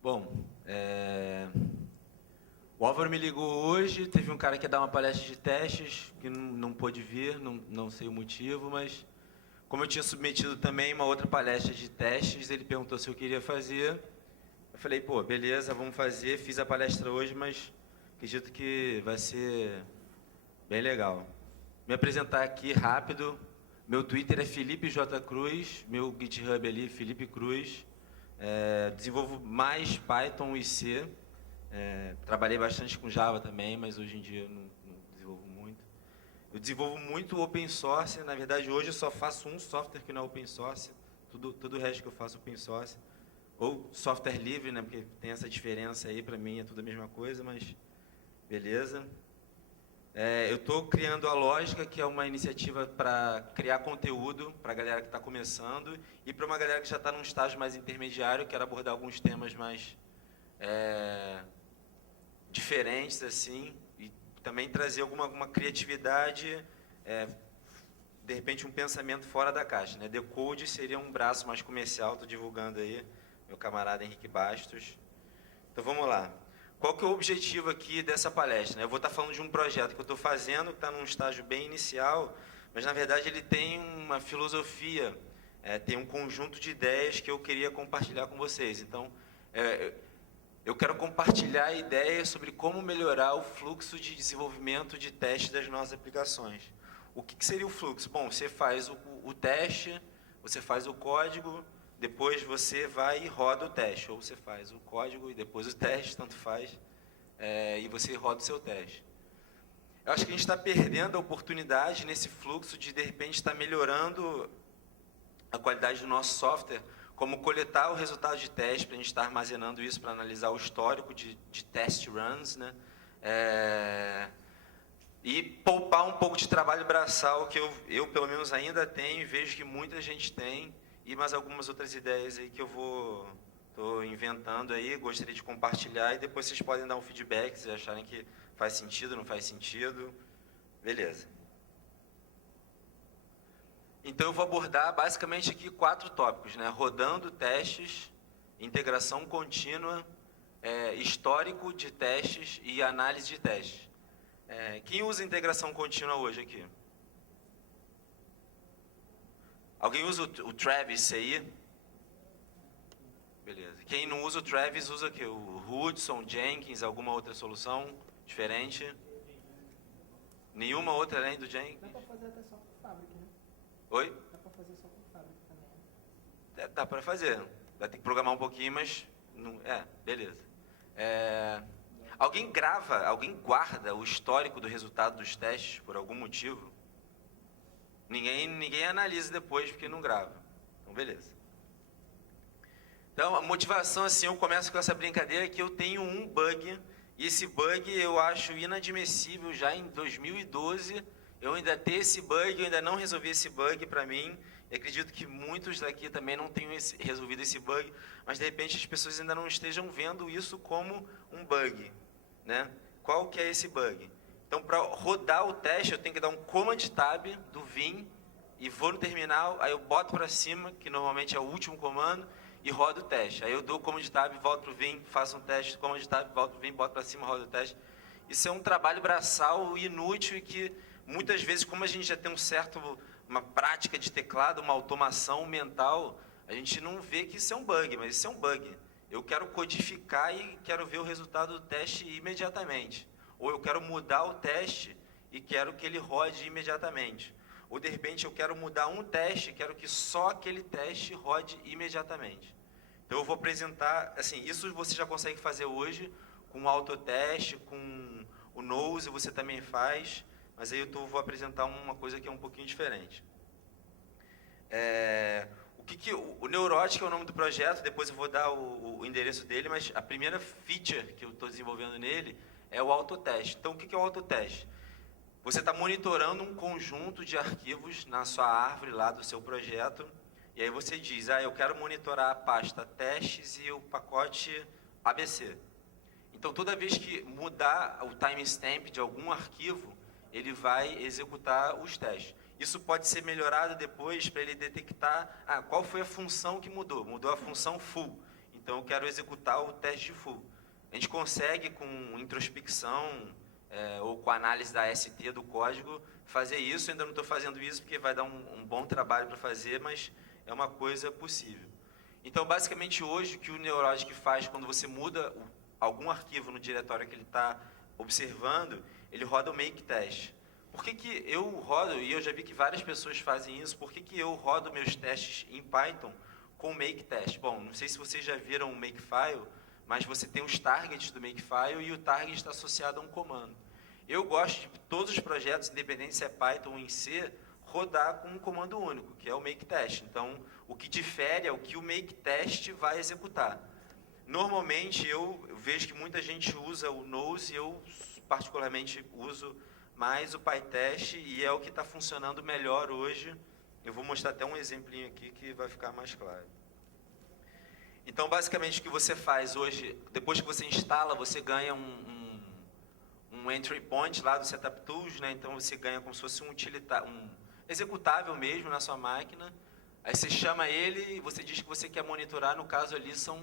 Bom, o Álvaro me ligou hoje, teve um cara que ia dar uma palestra de testes, que não pôde vir, não sei o motivo, mas como eu tinha submetido também uma outra palestra de testes, ele perguntou se eu queria fazer. Eu falei, pô, beleza, vamos fazer, fiz a palestra hoje, mas acredito que vai ser bem legal. Me apresentar aqui rápido, meu Twitter é Felipe J. Cruz, meu GitHub ali, Felipe Cruz. Desenvolvo mais Python e C. Trabalhei bastante com Java também, mas hoje em dia eu não desenvolvo muito. Eu desenvolvo muito open source. Na verdade, hoje eu só faço um software que não é open source. Tudo o resto que eu faço open source. Ou software livre, né? Porque tem essa diferença aí, para mim é tudo a mesma coisa, mas beleza. Eu estou criando a Lógica, que é uma iniciativa para criar conteúdo para a galera que está começando e para uma galera que já está num estágio mais intermediário, quero abordar alguns temas mais diferentes assim e também trazer alguma criatividade, de repente um pensamento fora da caixa, né? Decode seria um braço mais comercial, estou divulgando aí, meu camarada Henrique Bastos. Então vamos lá. Qual que é o objetivo aqui dessa palestra? Eu vou estar falando de um projeto que eu estou fazendo, que está num estágio bem inicial, mas na verdade ele tem uma filosofia, tem um conjunto de ideias que eu queria compartilhar com vocês. Então, eu quero compartilhar ideias sobre como melhorar o fluxo de desenvolvimento de teste das nossas aplicações. O que seria o fluxo? Bom, você faz o teste, você faz o código, depois você vai e roda o teste. Ou você faz o código e depois o teste, tanto faz, e você roda o seu teste. Eu acho que a gente está perdendo a oportunidade nesse fluxo de repente, estar melhorando a qualidade do nosso software, como coletar o resultado de teste, para a gente estar armazenando isso, para analisar o histórico de test runs, né? E poupar um pouco de trabalho braçal, que eu pelo menos ainda tenho, e vejo que muita gente tem, e mais algumas outras ideias aí que eu estou inventando aí, gostaria de compartilhar, e depois vocês podem dar um feedback, se acharem que faz sentido, não faz sentido. Beleza. Então eu vou abordar basicamente aqui 4 tópicos, né? Rodando testes, integração contínua, histórico de testes e análise de testes. Quem usa integração contínua hoje aqui? Alguém usa o Travis aí? Beleza. Quem não usa o Travis usa o quê? O Hudson, Jenkins, alguma outra solução diferente? Nenhuma outra além do Jenkins? Dá pra fazer até só com Fabric, né? Oi? Dá pra fazer só com Fabric também, né? Dá para fazer. Vai ter que programar um pouquinho, mas... Não, beleza. Alguém grava, alguém guarda o histórico do resultado dos testes por algum motivo? Ninguém analisa depois porque não grava. Então, beleza. Então, a motivação, assim, eu começo com essa brincadeira que eu tenho um bug, e esse bug eu acho inadmissível já em 2012, eu ainda ter esse bug, eu ainda não resolvi esse bug para mim, e acredito que muitos daqui também não tenham resolvido esse bug, mas de repente as pessoas ainda não estejam vendo isso como um bug, né? Qual que é esse bug? Então, para rodar o teste, eu tenho que dar um Command Tab do Vim, e vou no terminal, aí eu boto para cima, que normalmente é o último comando, e rodo o teste. Aí eu dou o Command Tab, volto para o Vim, faço um teste, Command Tab, volto para o Vim, boto para cima, rodo o teste. Isso é um trabalho braçal inútil e que muitas vezes, como a gente já tem uma prática de teclado, uma automação mental, a gente não vê que isso é um bug, mas isso é um bug. Eu quero codificar e quero ver o resultado do teste imediatamente. Ou eu quero mudar o teste e quero que ele rode imediatamente. Ou de repente eu quero mudar um teste, quero que só aquele teste rode imediatamente. Então eu vou apresentar, assim, isso você já consegue fazer hoje com o autoteste, com o Nose você também faz, mas aí vou apresentar uma coisa que é um pouquinho diferente. O Neurotic é o nome do projeto, depois eu vou dar o endereço dele, mas a primeira feature que eu estou desenvolvendo nele é o autoteste. Então o que é o autoteste? Você está monitorando um conjunto de arquivos na sua árvore lá do seu projeto, e aí você diz, eu quero monitorar a pasta testes e o pacote ABC. Então toda vez que mudar o timestamp de algum arquivo, ele vai executar os testes. Isso pode ser melhorado depois para ele detectar qual foi a função que mudou. Mudou a função full. Então então eu quero executar o teste de full. A gente consegue, com introspecção ou com análise da ST do código, fazer isso. Ainda não estou fazendo isso porque vai dar um bom trabalho para fazer, mas é uma coisa possível. Então, basicamente, hoje, o que o Neurologic faz quando você muda algum arquivo no diretório que ele está observando, ele roda o make test. Por que eu rodo, e eu já vi que várias pessoas fazem isso, por que eu rodo meus testes em Python com make test? Bom, não sei se vocês já viram o makefile, mas você tem os targets do makefile e o target está associado a um comando. Eu gosto de todos os projetos, independente se é Python ou em C, rodar com um comando único, que é o make test. Então, o que difere é o que o make test vai executar. Normalmente, eu vejo que muita gente usa o nose, eu particularmente uso mais o PyTest, e é o que está funcionando melhor hoje. Eu vou mostrar até um exemplinho aqui que vai ficar mais claro. Então, basicamente, o que você faz hoje, depois que você instala, você ganha um entry point lá do Setup Tools, né? Então, você ganha como se fosse um executável mesmo na sua máquina. Aí você chama ele e você diz que você quer monitorar. No caso ali, são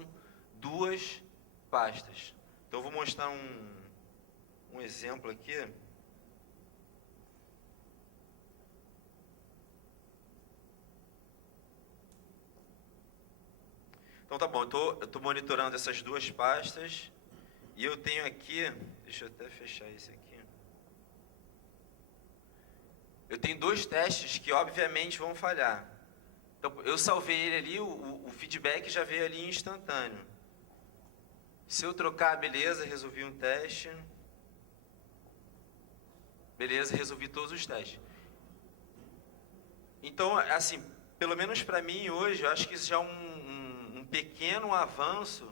2 pastas. Então, eu vou mostrar um exemplo aqui. Então tá bom, eu estou monitorando essas 2 pastas e eu tenho aqui, deixa eu até fechar esse aqui. Eu tenho 2 testes que obviamente vão falhar. Então eu salvei ele ali, o feedback já veio ali instantâneo. Se eu trocar, beleza, resolvi um teste. Beleza, resolvi todos os testes. Então, assim, pelo menos para mim hoje, eu acho que isso já é um pequeno avanço.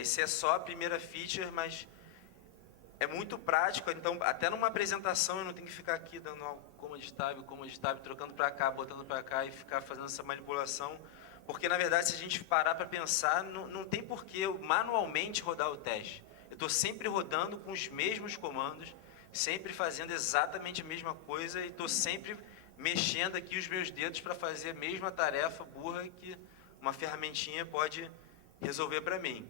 Isso é só a primeira feature, mas é muito prático. Então, até numa apresentação, eu não tenho que ficar aqui dando command tab, trocando para cá, botando para cá e ficar fazendo essa manipulação. Porque, na verdade, se a gente parar para pensar, não tem por que eu manualmente rodar o teste. Eu estou sempre rodando com os mesmos comandos, sempre fazendo exatamente a mesma coisa e estou sempre mexendo aqui os meus dedos para fazer a mesma tarefa burra que uma ferramentinha pode resolver para mim.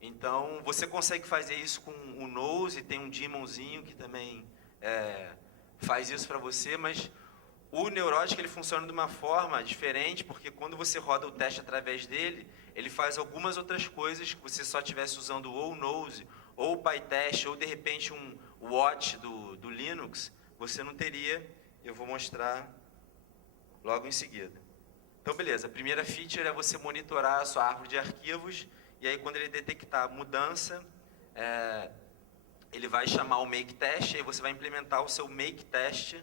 Então, você consegue fazer isso com o Nose, tem um daemonzinho que também faz isso para você, mas o Neurologic ele funciona de uma forma diferente, porque quando você roda o teste através dele, ele faz algumas outras coisas que você só estivesse usando ou o Nose, ou o PyTest, ou de repente um Watch do Linux, você não teria. Eu vou mostrar logo em seguida. Então, beleza, a primeira feature é você monitorar a sua árvore de arquivos, e aí quando ele detectar mudança, ele vai chamar o make test, e aí você vai implementar o seu make test.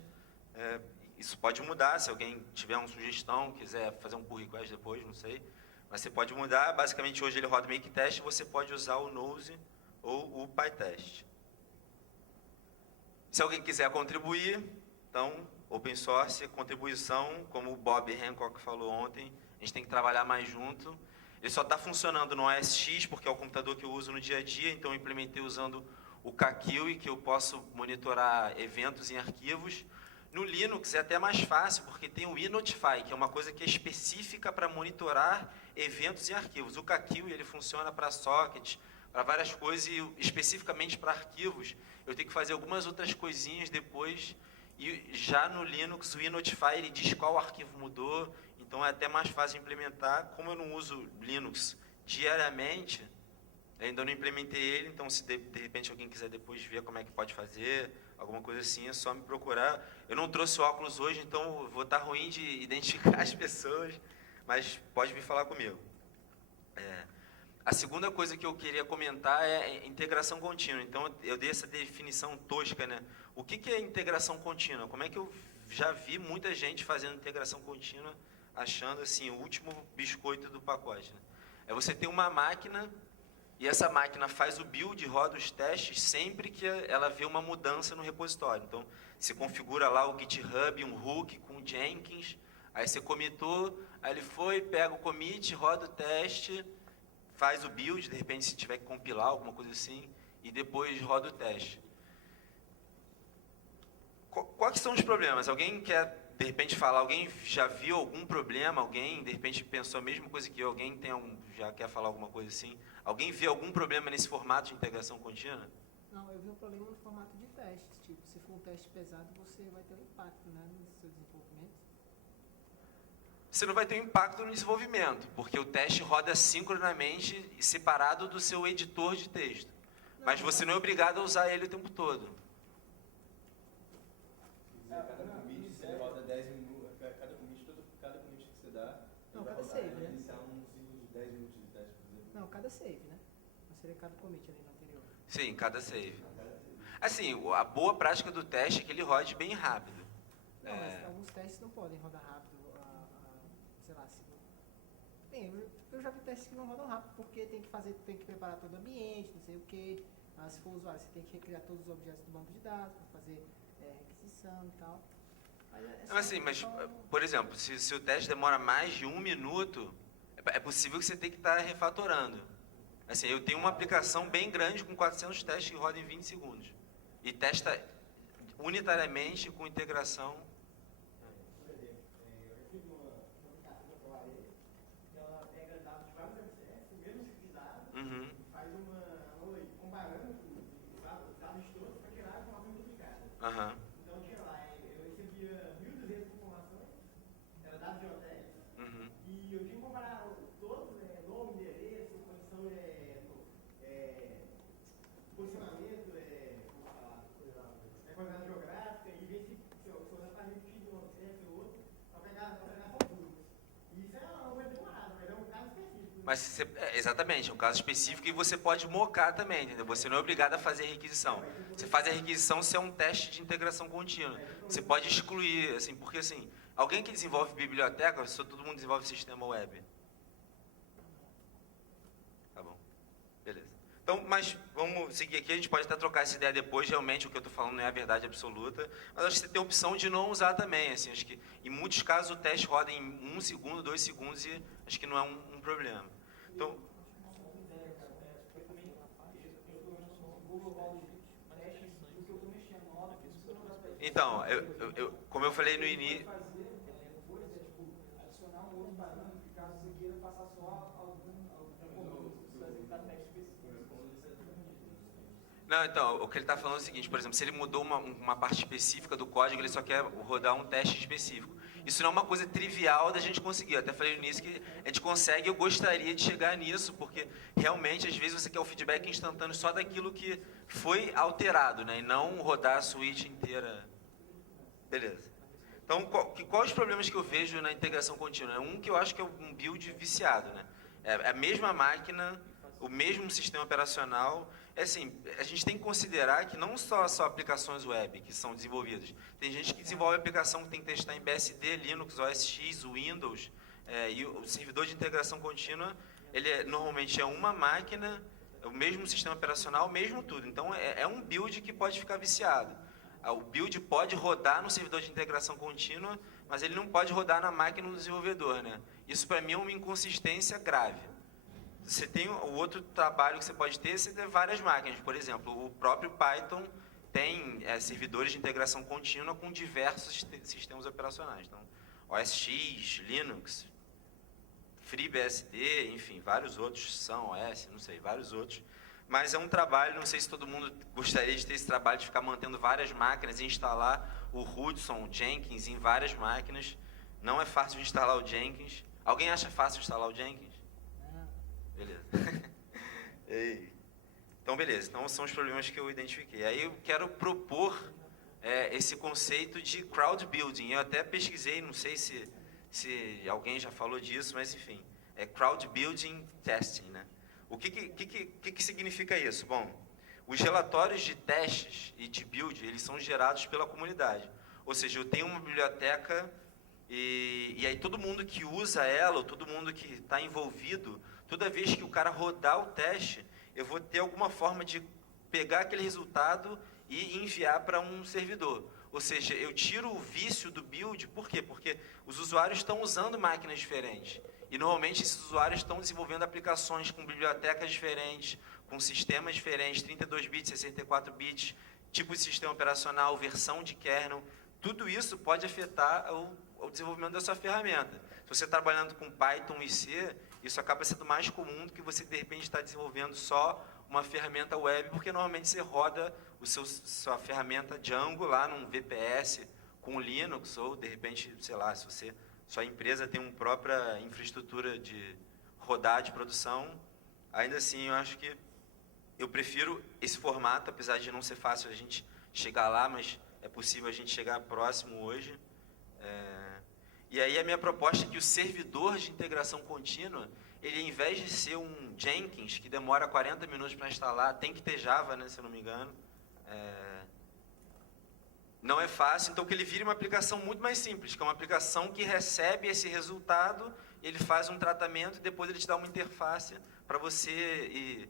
Isso pode mudar, se alguém tiver uma sugestão, quiser fazer um pull request depois, não sei. Mas você pode mudar, basicamente hoje ele roda make test, você pode usar o Nose ou o PyTest. Se alguém quiser contribuir, então, open source, contribuição, como o Bob Hancock falou ontem, a gente tem que trabalhar mais junto. Ele só está funcionando no OS X, porque é o computador que eu uso no dia a dia, então eu implementei usando o Kakiwi, que eu posso monitorar eventos em arquivos. No Linux é até mais fácil, porque tem o eNotify, que é uma coisa que é específica para monitorar eventos em arquivos. O Kakiwi ele funciona para sockets, para várias coisas, e especificamente para arquivos, eu tenho que fazer algumas outras coisinhas depois. E já no Linux, o eNotify ele diz qual arquivo mudou, então é até mais fácil de implementar. Como eu não uso Linux diariamente, eu ainda não implementei ele, então se de repente alguém quiser depois ver como é que pode fazer, alguma coisa assim, é só me procurar. Eu não trouxe óculos hoje, então vou estar ruim de identificar as pessoas, mas pode vir falar comigo. A segunda coisa que eu queria comentar é integração contínua. Então, eu dei essa definição tosca, né? O que é integração contínua? Como é que eu já vi muita gente fazendo integração contínua, achando assim, o último biscoito do pacote, né? É você ter uma máquina, e essa máquina faz o build, roda os testes, sempre que ela vê uma mudança no repositório. Então, você configura lá o GitHub, um hook com Jenkins, aí você commitou, aí ele foi, pega o commit, roda o teste, faz o build, de repente se tiver que compilar, alguma coisa assim, e depois roda o teste. Quais são os problemas? Alguém quer de repente falar, alguém já viu algum problema, alguém de repente pensou a mesma coisa que eu, alguém já quer falar alguma coisa assim? Alguém viu algum problema nesse formato de integração contínua? Não, eu vi um problema no formato de testes. Tipo, se for um teste pesado, você vai ter um impacto, né, no seu desenvolvimento. Você não vai ter um impacto no desenvolvimento, porque o teste roda sincronamente e separado do seu editor de texto. Mas você não é obrigado a usar ele o tempo todo. Cada commit, você roda 10 minutos, cada commit que você dá, não, cada vai save, rodar, né? iniciar um ciclo de 10 minutos de teste, por exemplo. Não, cada save, né? Não seria cada commit ali no anterior. Sim, cada save. Assim, a boa prática do teste é que ele rode bem rápido. Não, mas alguns testes não podem rodar rápido, sei lá, se... Bem, eu já vi testes que não rodam rápido, porque tem que preparar todo o ambiente, não sei o quê. Se for usuário, você tem que recriar todos os objetos do banco de dados para fazer requisição e tal. Mas por exemplo, se o teste demora mais de 1 minuto, é possível que você tenha que estar refatorando. Assim, eu tenho uma aplicação bem grande com 400 testes que rodam em 20 segundos. E testa unitariamente com integração. Por exemplo, eu fiz uma aplicação que eu trabalhei, que ela pega dados de vários MCS, mesmo tipo de dados, e faz comparando os dados todos para tirar a informação duplicada. Então tinha lá, eu recebia 1.200 informações, era dados de hotéis, e eu tinha que comparar todos, nome, endereço, posicionamento, coordenada geográfica, e ver se eu exatamente fiz um acesso ou outro, para pegar só os números. E isso é uma coisa demorada, mas é um caso específico. Mas exatamente, é um caso específico e você pode mocar também, entendeu? Você não é obrigado a fazer requisição. Você faz a requisição se é um teste de integração contínua. Você pode excluir, assim, porque assim, alguém que desenvolve biblioteca, se todo mundo desenvolve sistema web. Tá bom, beleza. Então, mas vamos seguir aqui, a gente pode até trocar essa ideia depois, realmente o que eu estou falando não é a verdade absoluta, mas acho que você tem a opção de não usar também, assim, acho que em muitos casos o teste roda em 1 segundo, 2 segundos e acho que não é um problema. Então, como eu falei no início... Adicionar um outro parâmetro, caso você queira passar só algum executar teste específico. Não, então, o que ele está falando é o seguinte, por exemplo, se ele mudou uma parte específica do código, ele só quer rodar um teste específico. Isso não é uma coisa trivial da gente conseguir. Eu até falei no início que a gente consegue, eu gostaria de chegar nisso, porque realmente, às vezes, você quer o feedback instantâneo só daquilo que foi alterado, né? E não rodar a suíte inteira. Beleza. Então, quais os problemas que eu vejo na integração contínua? Um que eu acho que é um build viciado, né? É a mesma máquina, o mesmo sistema operacional. É assim, a gente tem que considerar que não só aplicações web que são desenvolvidas. Tem gente que desenvolve aplicação que tem que testar em BSD, Linux, OS X, Windows. E o servidor de integração contínua, ele normalmente é uma máquina, é o mesmo sistema operacional, mesmo tudo. Então, é um build que pode ficar viciado. O build pode rodar no servidor de integração contínua, mas ele não pode rodar na máquina do desenvolvedor, né? Isso, para mim, é uma inconsistência grave. Você tem o outro trabalho que você pode ter, você tem várias máquinas. Por exemplo, o próprio Python tem servidores de integração contínua com diversos sistemas operacionais. Então, OS X, Linux, FreeBSD, enfim, vários outros, Sun OS, não sei, vários outros. Mas é um trabalho, não sei se todo mundo gostaria de ter esse trabalho de ficar mantendo várias máquinas e instalar o Hudson, o Jenkins em várias máquinas. Não é fácil de instalar o Jenkins. Alguém acha fácil instalar o Jenkins? Beleza. Então, beleza. Então, são os problemas que eu identifiquei. Aí eu quero propor esse conceito de crowd building. Eu até pesquisei, não sei se alguém já falou disso, mas enfim. É crowd building testing, né? O que significa isso? Bom, os relatórios de testes e de build, eles são gerados pela comunidade. Ou seja, eu tenho uma biblioteca e aí todo mundo que usa ela, ou todo mundo que está envolvido, toda vez que o cara rodar o teste, eu vou ter alguma forma de pegar aquele resultado e enviar para um servidor. Ou seja, eu tiro o vício do build, por quê? Porque os usuários estão usando máquinas diferentes. E normalmente esses usuários estão desenvolvendo aplicações com bibliotecas diferentes, com sistemas diferentes, 32 bits, 64 bits, tipo de sistema operacional, versão de kernel. tudo isso pode afetar o desenvolvimento da sua ferramenta. Se você está trabalhando com Python e C, isso acaba sendo mais comum do que você, de repente, estar desenvolvendo só uma ferramenta web, porque normalmente você roda sua ferramenta Django lá num VPS com Linux, ou, de repente, sei lá, se sua empresa tem uma própria infraestrutura de rodar de produção, ainda assim, eu acho que eu prefiro esse formato, apesar de não ser fácil a gente chegar lá, mas é possível a gente chegar próximo hoje. E aí a minha proposta é que o servidor de integração contínua, ele, ao invés de ser um Jenkins, que demora 40 minutos para instalar, tem que ter Java, né, se eu não me engano, não é fácil, então que ele vire uma aplicação muito mais simples, que é uma aplicação que recebe esse resultado, ele faz um tratamento e depois ele te dá uma interface para você ir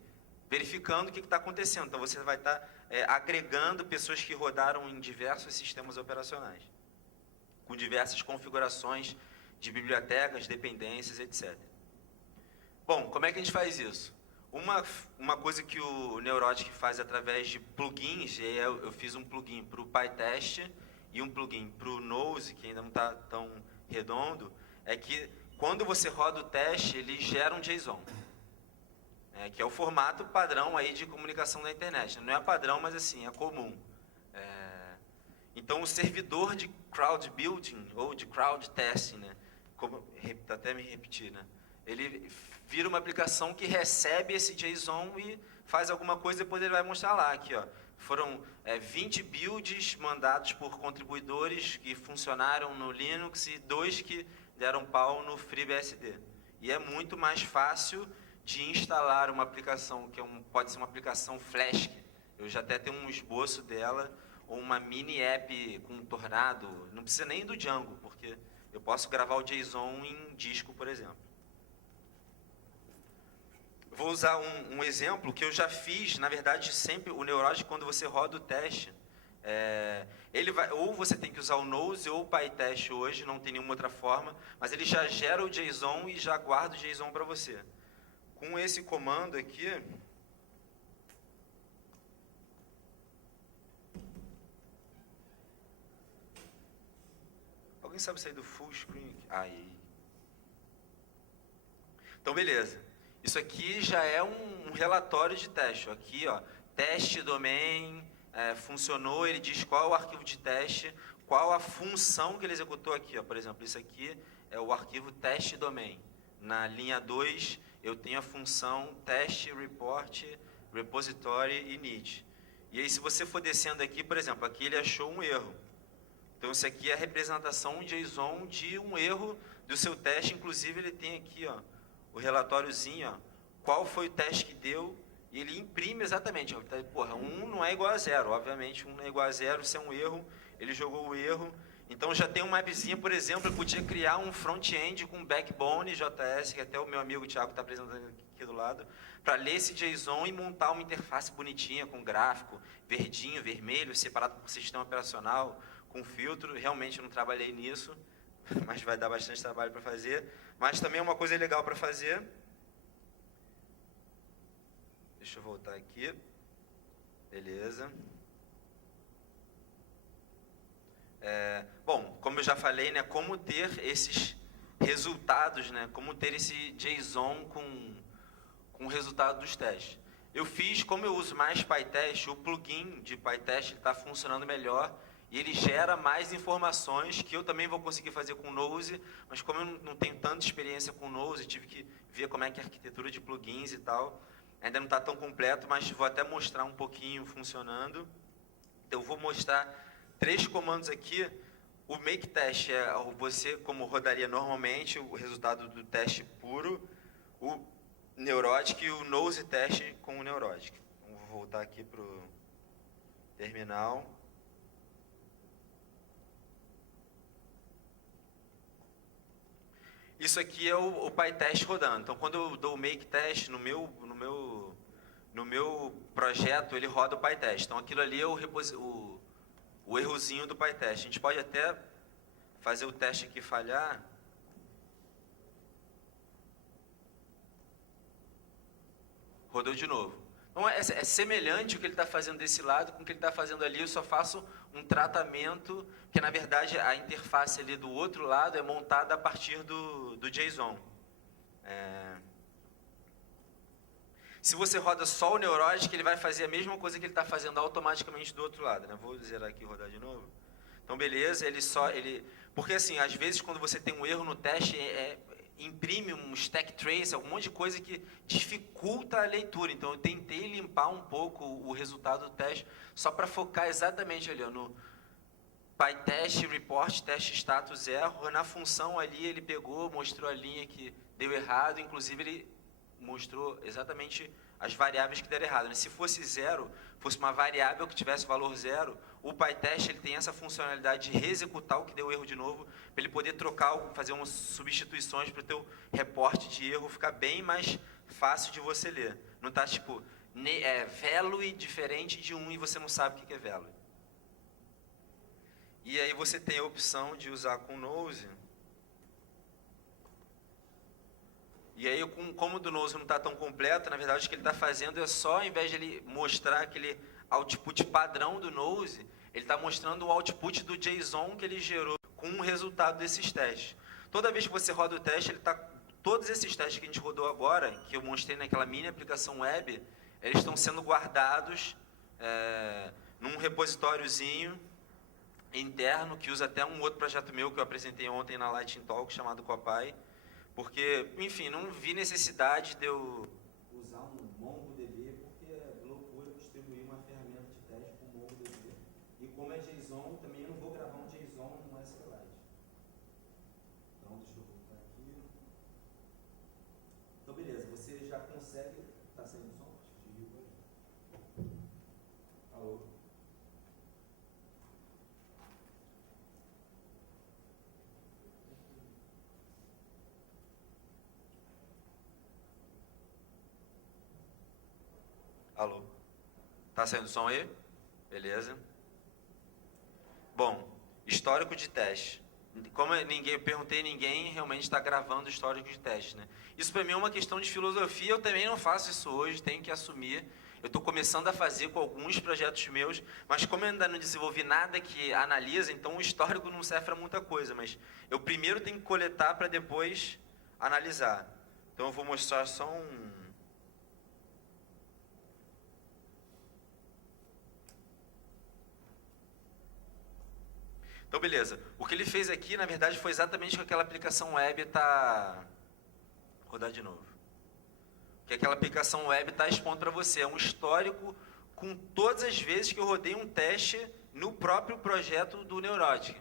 verificando o que está acontecendo. Então você vai estar agregando pessoas que rodaram em diversos sistemas operacionais, com diversas configurações de bibliotecas, dependências, etc. Bom, como é que a gente faz isso? Uma coisa que o Neurotic faz através de plugins, e aí eu fiz um plugin para o PyTest e um plugin para o Nose, que ainda não está tão redondo, é que quando você roda o teste, ele gera um JSON, que é o formato padrão aí de comunicação da internet. Não é padrão, mas assim, é comum. Então, o servidor de crowd building, ou de crowd testing, né, até me repetir, né, ele vira uma aplicação que recebe esse JSON e faz alguma coisa, depois ele vai mostrar lá, aqui, ó, foram 20 builds mandados por contribuidores que funcionaram no Linux e 2 que deram pau no FreeBSD. E é muito mais fácil de instalar uma aplicação, que pode ser uma aplicação Flask, eu já até tenho um esboço dela, ou uma mini app com um Tornado, não precisa nem do Django, porque eu posso gravar o JSON em disco, por exemplo. Vou usar um exemplo que eu já fiz, na verdade, sempre o Neurotic, quando você roda o teste, ou você tem que usar o Nose ou o PyTest hoje, não tem nenhuma outra forma, mas ele já gera o JSON e já guarda o JSON para você. Com esse comando aqui, alguém sabe sair do full screen? Aí. Então, beleza. Isso aqui já é um relatório de teste. Aqui, ó, teste domain, funcionou, ele diz qual é o arquivo de teste, qual a função que ele executou aqui. Ó. Por exemplo, isso aqui é o arquivo teste domain. Na linha 2, eu tenho a função teste, report, repository e init. E aí, se você for descendo aqui, por exemplo, aqui ele achou um erro. Então, isso aqui é a representação JSON de um erro do seu teste. Inclusive, ele tem aqui, ó, o relatóriozinho, ó, qual foi o teste que deu, e ele imprime exatamente. Porra, 1 não é igual a 0, obviamente 1 não é igual a 0, isso é um erro, ele jogou o erro. Então já tem uma appzinha, por exemplo, eu podia criar um front-end com Backbone, JS, que até o meu amigo Thiago está apresentando aqui do lado, para ler esse JSON e montar uma interface bonitinha, com gráfico, verdinho, vermelho, separado por sistema operacional, com filtro. Realmente eu não trabalhei nisso, mas vai dar bastante trabalho para fazer. Mas também é uma coisa legal para fazer. Deixa eu voltar aqui. Beleza. Bom, como eu já falei, né, como ter esses resultados, né, como ter esse JSON com o resultado dos testes. Eu fiz, como eu uso mais PyTest, o plugin de PyTest está funcionando melhor, e ele gera mais informações que eu também vou conseguir fazer com o Nose, mas como eu não tenho tanta experiência com o Nose, tive que ver como é que é a arquitetura de plugins e tal, ainda não está tão completo, mas vou até mostrar um pouquinho funcionando. Então, eu vou mostrar 3 comandos aqui. O make test é você, como rodaria normalmente, o resultado do teste puro, o Neurotic e o Nose test com o Neurotic. Então, vou voltar aqui para o terminal. Isso aqui é o PyTest rodando. Então, quando eu dou o make test no meu projeto, ele roda o PyTest. Então, aquilo ali é o errozinho do PyTest. A gente pode até fazer o teste aqui falhar. Rodou de novo. Então, é semelhante o que ele está fazendo desse lado com o que ele está fazendo ali. Eu só faço um tratamento, que na verdade a interface ali do outro lado é montada a partir do JSON. Se você roda só o Neurotic, ele vai fazer a mesma coisa que ele está fazendo automaticamente do outro lado, né? Vou zerar aqui e rodar de novo. Então, beleza, porque assim, às vezes quando você tem um erro no teste, imprime um stack trace, algum monte de coisa que dificulta a leitura. Então, eu tentei limpar um pouco o resultado do teste, só para focar exatamente ali, ó, no PyTest, report, teste status error. Na função ali, ele pegou, mostrou a linha que deu errado, inclusive ele mostrou exatamente as variáveis que deram errado, né? Se fosse zero, fosse uma variável que tivesse valor zero, o PyTest ele tem essa funcionalidade de reexecutar o que deu erro de novo, para ele poder trocar, fazer umas substituições para o teu reporte de erro ficar bem mais fácil de você ler. Não está tipo, value diferente de 1 e você não sabe o que é value. E aí você tem a opção de usar com nose. E aí, como o do nose não está tão completo, na verdade o que ele está fazendo é só, ao invés de ele mostrar aquele output padrão do nose, ele está mostrando o output do JSON que ele gerou com o resultado desses testes. Toda vez que você roda o teste, todos esses testes que a gente rodou agora, que eu mostrei naquela mini aplicação web, eles estão sendo guardados num repositóriozinho interno, que usa até um outro projeto meu que eu apresentei ontem na Lightning Talk, chamado Copai. Porque, enfim, não vi necessidade de eu usar um MongoDB, porque é loucura distribuir uma ferramenta de teste com MongoDB. E como é JSON, também eu não vou gravar um JSON no SQLite. Então, deixa eu voltar aqui. Então, beleza, você já consegue... Está saindo som? Alô? Alô? Tá saindo som aí? Beleza. Bom, histórico de teste. Como eu perguntei, ninguém realmente está gravando histórico de teste, né? Isso para mim é uma questão de filosofia, eu também não faço isso hoje, tenho que assumir. Eu estou começando a fazer com alguns projetos meus, mas como eu ainda não desenvolvi nada que analisa, então o histórico não serve para muita coisa, mas eu primeiro tenho que coletar para depois analisar. Então eu vou mostrar só um... Então, beleza. O que ele fez aqui, na verdade, foi exatamente o que aquela aplicação web está... Vou rodar de novo. O que aquela aplicação web está expondo para você. É um histórico com todas as vezes que eu rodei um teste no próprio projeto do Neurotic.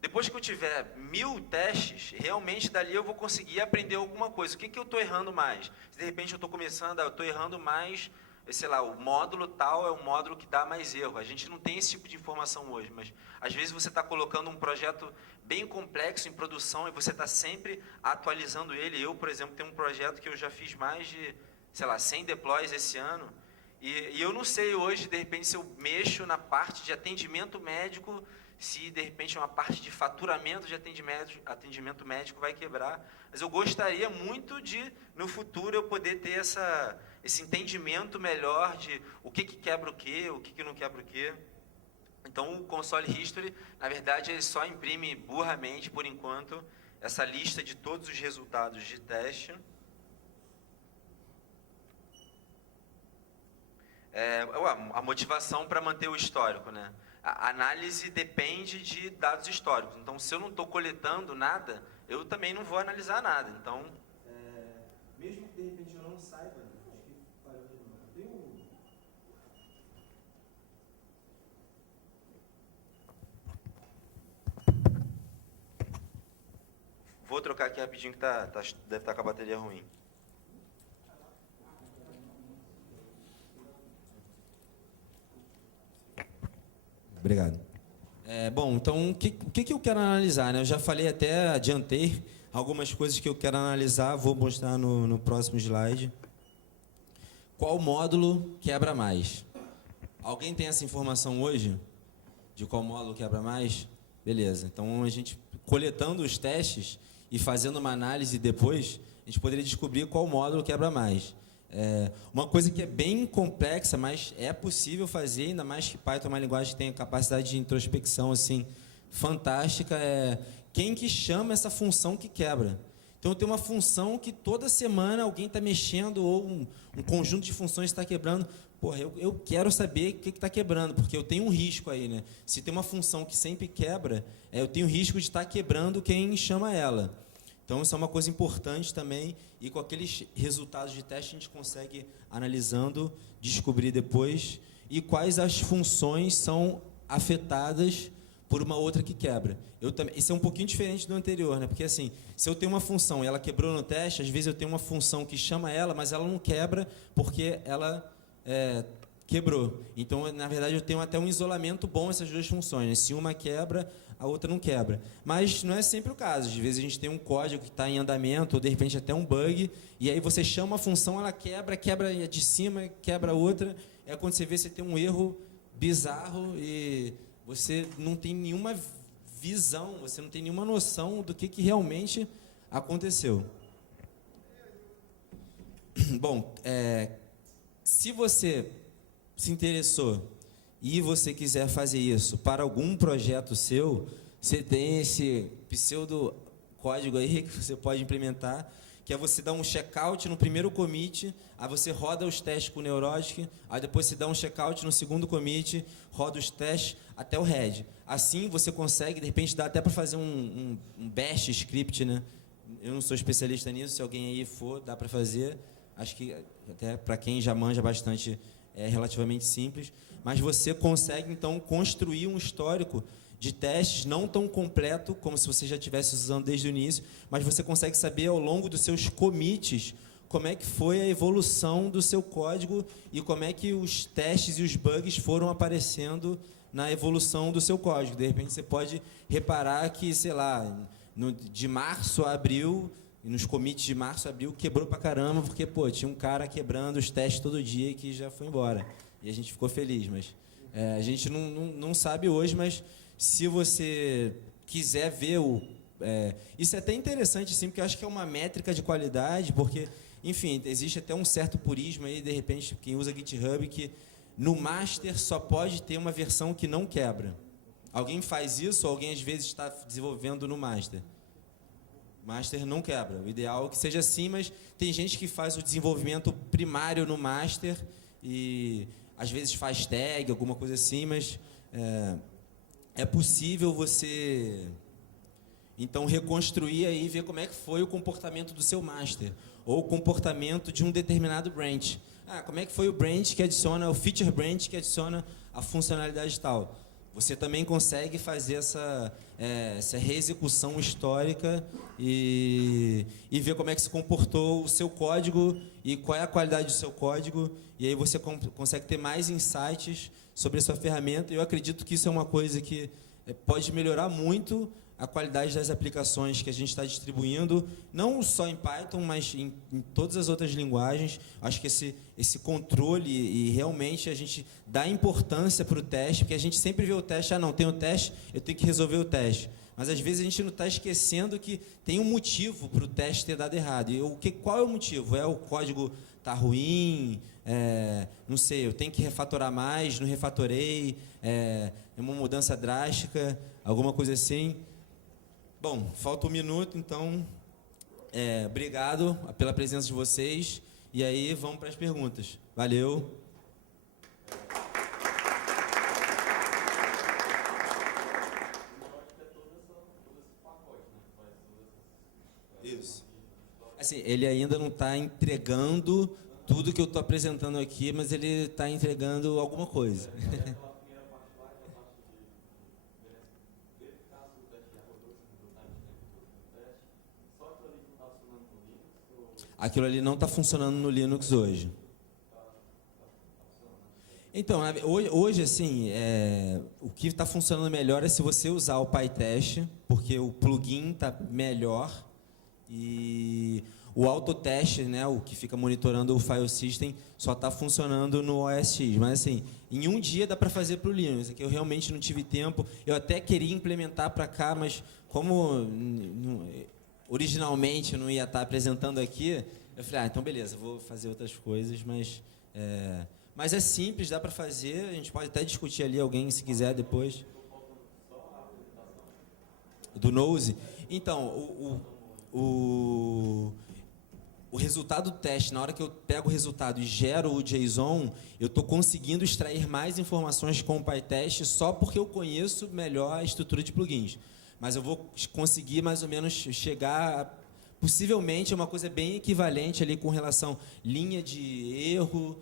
Depois que eu tiver 1000 testes, realmente dali eu vou conseguir aprender alguma coisa. O que eu estou errando mais? Se de repente eu estou começando, eu estou errando mais... sei lá, o módulo tal é o módulo que dá mais erro. A gente não tem esse tipo de informação hoje, mas às vezes você está colocando um projeto bem complexo em produção e você está sempre atualizando ele. Eu, por exemplo, tenho um projeto que eu já fiz mais de, sei lá, 100 deploys esse ano e eu não sei hoje, de repente, se eu mexo na parte de atendimento médico, se de repente uma parte de faturamento de atendimento médico vai quebrar. Mas eu gostaria muito de, no futuro, eu poder ter esse entendimento melhor de o que quebra o que não quebra o quê. Então, o Console History, na verdade, ele só imprime burramente, por enquanto, essa lista de todos os resultados de teste. A motivação para manter o histórico, né? A análise depende de dados históricos. Então, se eu não estou coletando nada, eu também não vou analisar nada. Então, mesmo que de repente eu não saiba, acho que parou de novo. Vou trocar aqui rapidinho que deve estar com a bateria ruim. Obrigado. Bom, então, o que eu quero analisar, né? Eu já falei até, adiantei algumas coisas que eu quero analisar, vou mostrar no próximo slide. Qual módulo quebra mais? Alguém tem essa informação hoje? De qual módulo quebra mais? Beleza. Então, a gente, coletando os testes e fazendo uma análise depois, a gente poderia descobrir qual módulo quebra mais. Uma coisa que é bem complexa, mas é possível fazer, ainda mais que Python é uma linguagem que tem a capacidade de introspecção assim, fantástica, é quem que chama essa função que quebra. Então, tem uma função que toda semana alguém está mexendo ou um conjunto de funções está quebrando. Porra, eu quero saber o que está quebrando, porque eu tenho um risco aí, né? Se tem uma função que sempre quebra, eu tenho risco de estar quebrando quem chama ela. Então, isso é uma coisa importante também, e com aqueles resultados de teste a gente consegue, analisando, descobrir depois e quais as funções são afetadas por uma outra que quebra. Isso é um pouquinho diferente do anterior, né? Porque assim, se eu tenho uma função e ela quebrou no teste, às vezes eu tenho uma função que chama ela, mas ela não quebra porque ela quebrou. Então, na verdade, eu tenho até um isolamento bom essas duas funções, né? Se uma quebra, a outra não quebra. Mas não é sempre o caso. Às vezes a gente tem um código que está em andamento, ou de repente até um bug, e aí você chama a função, ela quebra de cima, quebra a outra. É quando você vê você tem um erro bizarro e você não tem nenhuma visão, você não tem nenhuma noção do que realmente aconteceu. Bom, se você se interessou e você quiser fazer isso para algum projeto seu, você tem esse pseudo código aí que você pode implementar, que é você dar um checkout no primeiro commit, aí você roda os testes com o Neurotic, aí depois você dá um checkout no segundo commit, roda os testes até o head. Assim você consegue, de repente, dá até para fazer um bash script, né? Eu não sou especialista nisso, se alguém aí for, dá para fazer. Acho que até para quem já manja bastante é relativamente simples. Mas você consegue, então, construir um histórico de testes não tão completo como se você já estivesse usando desde o início, mas você consegue saber ao longo dos seus commits como é que foi a evolução do seu código e como é que os testes e os bugs foram aparecendo na evolução do seu código. De repente, você pode reparar que, sei lá, de março a abril, nos commits de março a abril, quebrou pra caramba, porque, tinha um cara quebrando os testes todo dia e que já foi embora. E a gente ficou feliz, mas a gente não sabe hoje, mas se você quiser ver isso é até interessante, sim, porque eu acho que é uma métrica de qualidade, porque, enfim, existe até um certo purismo aí, de repente, quem usa GitHub, que no master só pode ter uma versão que não quebra. Alguém faz isso, ou alguém às vezes está desenvolvendo no master. Master não quebra. O ideal é que seja assim, mas tem gente que faz o desenvolvimento primário no master e às vezes faz tag, alguma coisa assim, mas é possível você então reconstruir aí e ver como é que foi o comportamento do seu master ou o comportamento de um determinado branch. Como é que foi o branch que adiciona, o feature branch que adiciona a funcionalidade tal. Você também consegue fazer essa reexecução histórica e ver como é que se comportou o seu código e qual é a qualidade do seu código. E aí você consegue ter mais insights sobre a sua ferramenta. E eu acredito que isso é uma coisa que pode melhorar muito a qualidade das aplicações que a gente está distribuindo, não só em Python, mas em todas as outras linguagens. Acho que esse controle e realmente a gente dá importância para o teste, porque a gente sempre vê o teste, não, tem o teste, eu tenho que resolver o teste. Mas às vezes a gente não está esquecendo que tem um motivo para o teste ter dado errado. E qual é o motivo? O código está ruim? Não sei, eu tenho que refatorar mais, não refatorei, é uma mudança drástica, alguma coisa assim. Bom, falta um minuto, então, obrigado pela presença de vocês. E aí, vamos para as perguntas. Valeu. Isso. Assim, ele ainda não está entregando tudo que eu estou apresentando aqui, mas ele está entregando alguma coisa. Aquilo ali não está funcionando no Linux hoje. Então, hoje assim, o que está funcionando melhor é se você usar o PyTest, porque o plugin está melhor e o autoteste, né, o que fica monitorando o file system, só está funcionando no OS X. Mas assim, em um dia dá para fazer para o Linux. Aqui eu realmente não tive tempo. Eu até queria implementar para cá, mas como originalmente eu não ia estar apresentando aqui, Eu falei, então beleza, vou fazer outras coisas, mas é simples, dá para fazer, a gente pode até discutir ali, alguém se quiser depois. Do Nose? Então, o resultado do teste, na hora que eu pego o resultado e gero o JSON, eu estou conseguindo extrair mais informações com o PyTest só porque eu conheço melhor a estrutura de plugins. Mas eu vou conseguir mais ou menos chegar, possivelmente, a uma coisa bem equivalente ali com relação linha de erro,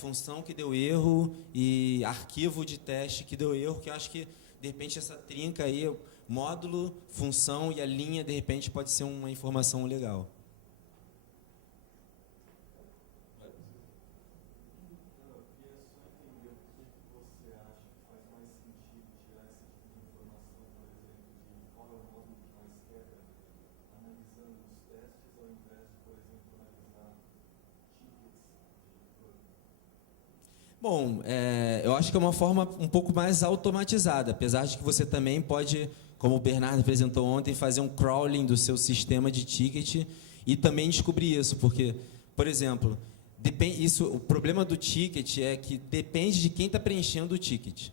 função que deu erro e arquivo de teste que deu erro, que eu acho que, de repente, essa trinca aí, módulo, função e a linha, de repente, pode ser uma informação legal. Bom, eu acho que é uma forma um pouco mais automatizada, apesar de que você também pode, como o Bernardo apresentou ontem, fazer um crawling do seu sistema de ticket e também descobrir isso, porque, por exemplo, o problema do ticket é que depende de quem está preenchendo o ticket.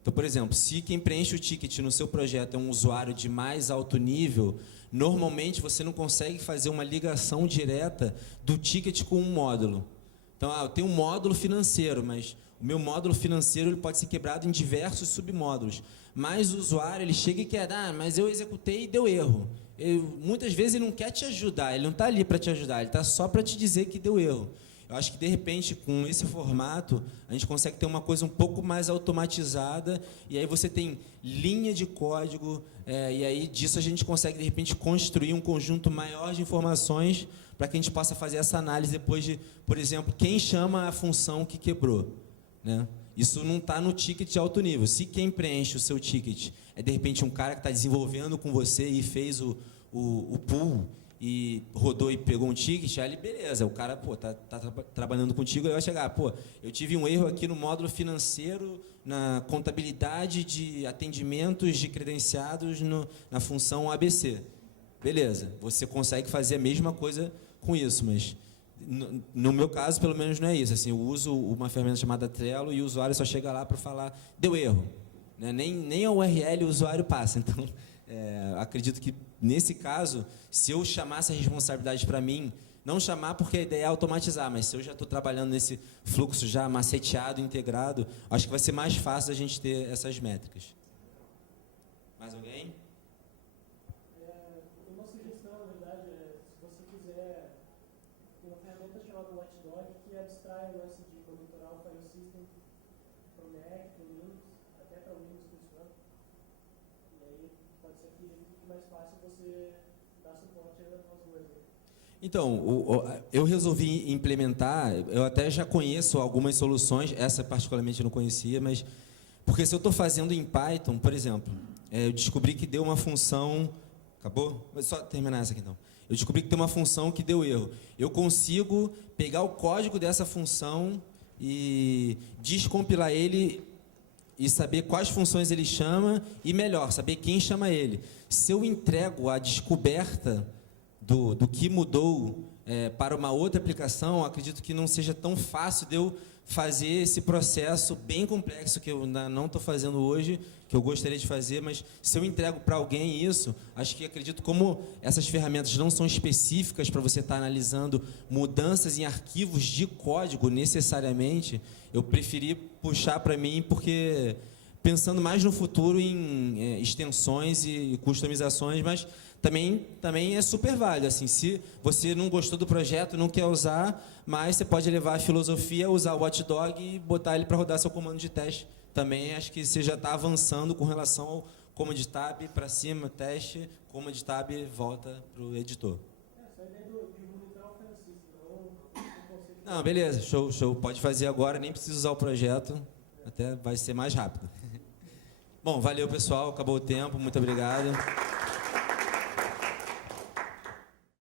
Então, por exemplo, se quem preenche o ticket no seu projeto é um usuário de mais alto nível, normalmente você não consegue fazer uma ligação direta do ticket com um módulo. Então, eu tenho um módulo financeiro, mas o meu módulo financeiro ele pode ser quebrado em diversos submódulos. Mas o usuário ele chega e quer, mas eu executei e deu erro. Muitas vezes ele não quer te ajudar, ele não está ali para te ajudar, ele está só para te dizer que deu erro. Eu acho que, de repente, com esse formato, a gente consegue ter uma coisa um pouco mais automatizada, e aí você tem linha de código, e aí disso a gente consegue, de repente, construir um conjunto maior de informações para que a gente possa fazer essa análise depois de, por exemplo, quem chama a função que quebrou, né? Isso não está no ticket de alto nível. Se quem preenche o seu ticket é, de repente, um cara que está desenvolvendo com você e fez o pull e rodou e pegou um ticket, aí beleza, o cara tá trabalhando contigo, aí vai chegar, eu tive um erro aqui no módulo financeiro, na contabilidade de atendimentos de credenciados na função ABC. Beleza, você consegue fazer a mesma coisa com isso, mas no meu caso, pelo menos, não é isso. Assim, eu uso uma ferramenta chamada Trello e o usuário só chega lá para falar, deu erro. Né? Nem a URL o usuário passa. Então, acredito que, nesse caso, se eu chamasse a responsabilidade para mim, não chamar porque a ideia é automatizar, mas se eu já estou trabalhando nesse fluxo já maceteado, integrado, acho que vai ser mais fácil a gente ter essas métricas. Mais alguém? Uma sugestão, na verdade, se você quiser, tem uma ferramenta chamada Watchdog que abstrai o lance de monitorar o file system para o Mac, para o Linux, até para o Windows funciona. E aí pode ser que fique mais fácil você dar suporte ainda para as duas. Então, eu resolvi implementar, eu até já conheço algumas soluções, essa particularmente eu não conhecia, mas porque se eu estou fazendo em Python, por exemplo, eu descobri que deu uma função. Acabou? Vou só terminar essa aqui então. Eu descobri que tem uma função que deu erro. Eu consigo pegar o código dessa função e descompilar ele e saber quais funções ele chama e, melhor, saber quem chama ele. Se eu entrego a descoberta do que mudou para uma outra aplicação, acredito que não seja tão fácil de eu fazer esse processo bem complexo que eu não estou fazendo hoje, que eu gostaria de fazer, mas se eu entrego para alguém isso, acho que acredito como essas ferramentas não são específicas para você estar analisando mudanças em arquivos de código necessariamente, eu preferi puxar para mim porque pensando mais no futuro em extensões e customizações, mas também é super válido. Assim, se você não gostou do projeto, não quer usar, mas você pode levar a filosofia, usar o Watchdog e botar ele para rodar seu comando de teste. Também acho que você já está avançando com relação ao Command Tab para cima, teste, Command Tab volta para o editor. Essa ideia de monitorar o file system, não, beleza, show. Pode fazer agora, nem precisa usar o projeto, até vai ser mais rápido. Bom, valeu pessoal, acabou o tempo, muito obrigado.